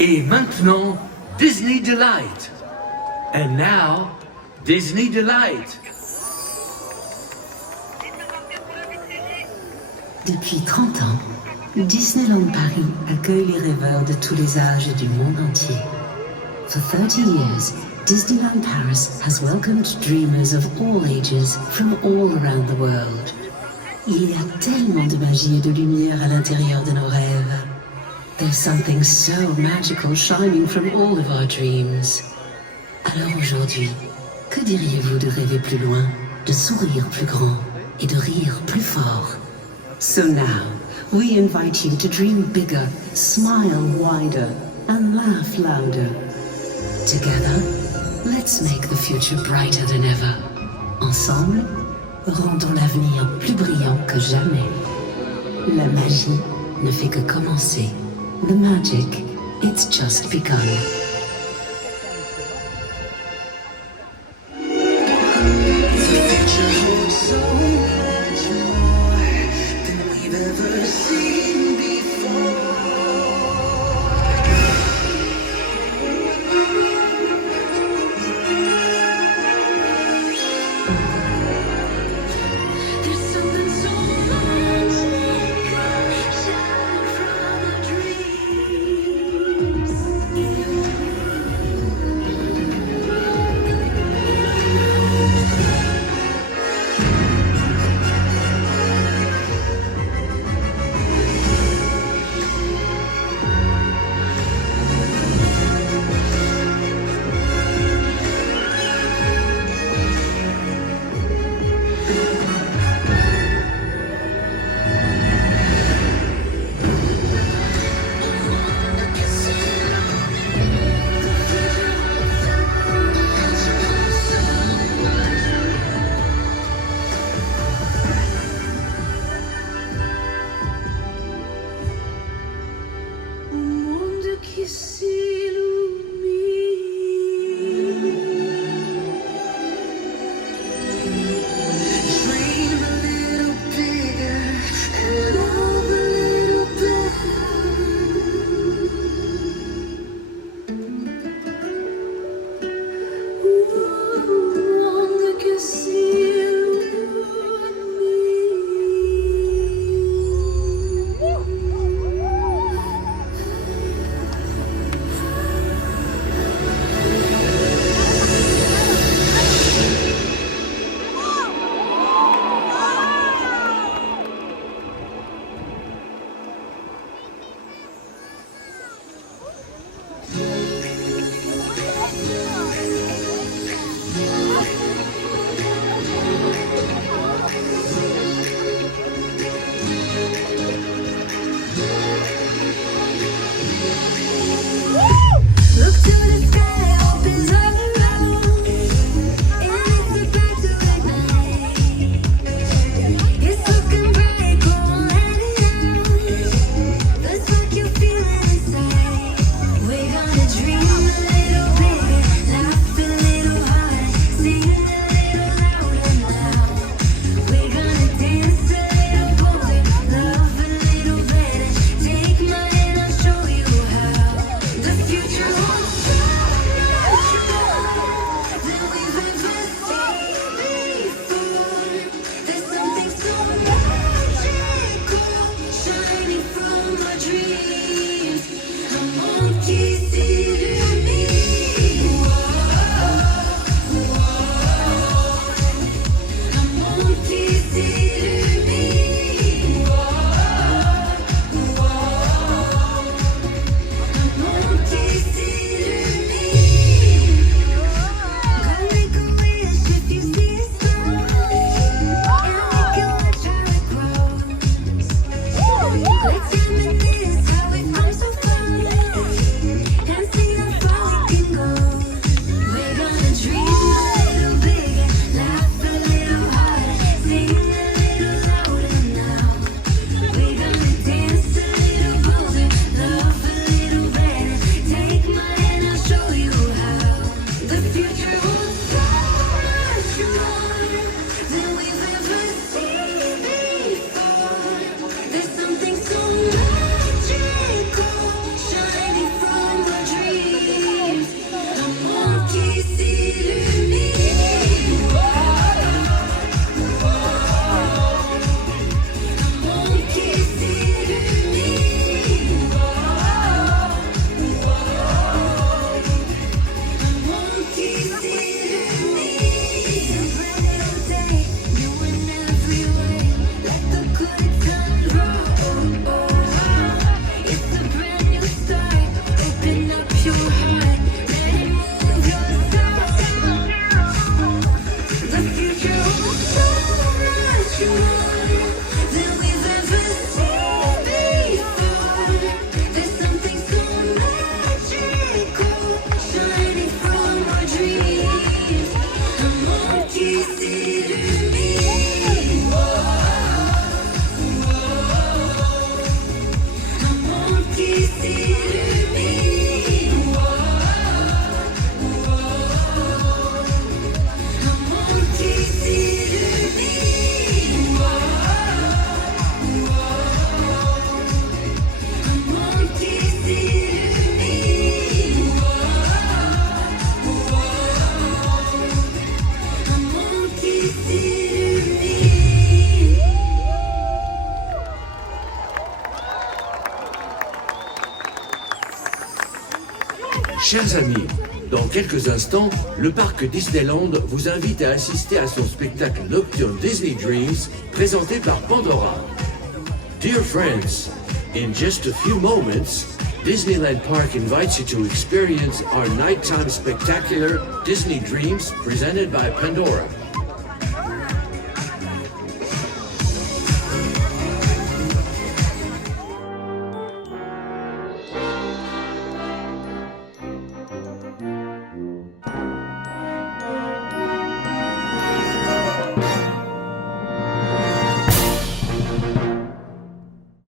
Et maintenant, Disney Delight. And now, Disney Delight. Depuis 30 ans, Disneyland Paris accueille les rêveurs de tous les âges et du monde entier. For 30 years, Disneyland Paris has welcomed dreamers of all ages from all around the world. Il y a tellement de magie et de lumière à l'intérieur de nos rêves. There's something so magical shining from all of our dreams. Alors aujourd'hui, que diriez-vous de rêver plus loin, de sourire plus grand et de rire plus fort? So now, we invite you to dream bigger, smile wider, and laugh louder. Together, let's make the future brighter than ever. Ensemble, rendons l'avenir plus brillant que jamais. La magie ne fait que commencer. The magic, it's just begun. Dream Chers amis, dans quelques instants, le parc Disneyland vous invite à assister à son spectacle nocturne Disney Dreams, présenté par Pandora. Dear friends, in just a few moments, Disneyland Park invites you to experience our nighttime spectacular Disney Dreams presented by Pandora.